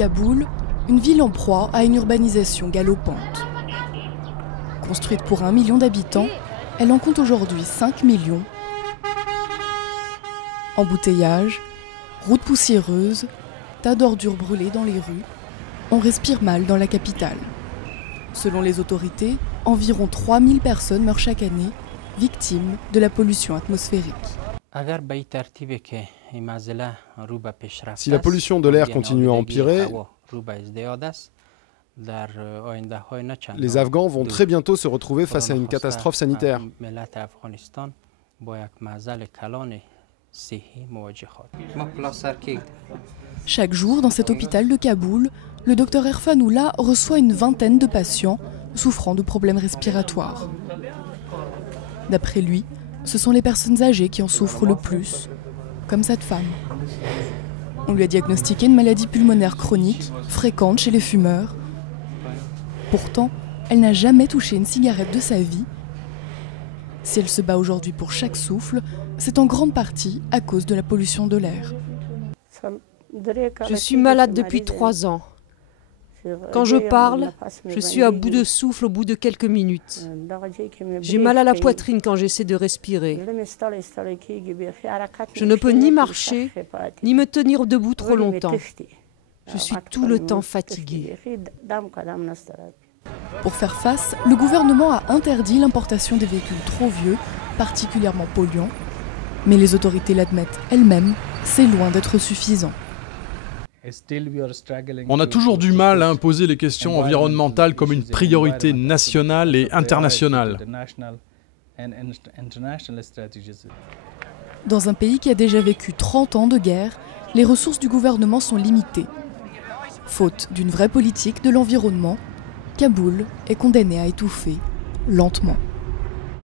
Kaboul, une ville en proie à une urbanisation galopante. Construite pour 1 million d'habitants, elle en compte aujourd'hui 5 millions. Embouteillages, routes poussiéreuses, tas d'ordures brûlées dans les rues. On respire mal dans la capitale. Selon les autorités, environ 3000 personnes meurent chaque année, victimes de la pollution atmosphérique. Si la pollution de l'air continue à empirer, les Afghans vont très bientôt se retrouver face à une catastrophe sanitaire. Chaque jour, dans cet hôpital de Kaboul, le docteur Erfanoula reçoit une vingtaine de patients souffrant de problèmes respiratoires. D'après lui, ce sont les personnes âgées qui en souffrent le plus, comme cette femme. On lui a diagnostiqué une maladie pulmonaire chronique, fréquente chez les fumeurs. Pourtant, elle n'a jamais touché une cigarette de sa vie. Si elle se bat aujourd'hui pour chaque souffle, c'est en grande partie à cause de la pollution de l'air. Je suis malade depuis 3 ans. Quand je parle, je suis à bout de souffle au bout de quelques minutes. J'ai mal à la poitrine quand j'essaie de respirer. Je ne peux ni marcher, ni me tenir debout trop longtemps. Je suis tout le temps fatiguée. Pour faire face, le gouvernement a interdit l'importation des véhicules trop vieux, particulièrement polluants. Mais les autorités l'admettent elles-mêmes, c'est loin d'être suffisant. On a toujours du mal à imposer les questions environnementales comme une priorité nationale et internationale. Dans un pays qui a déjà vécu 30 ans de guerre, les ressources du gouvernement sont limitées. Faute d'une vraie politique de l'environnement, Kaboul est condamné à étouffer lentement.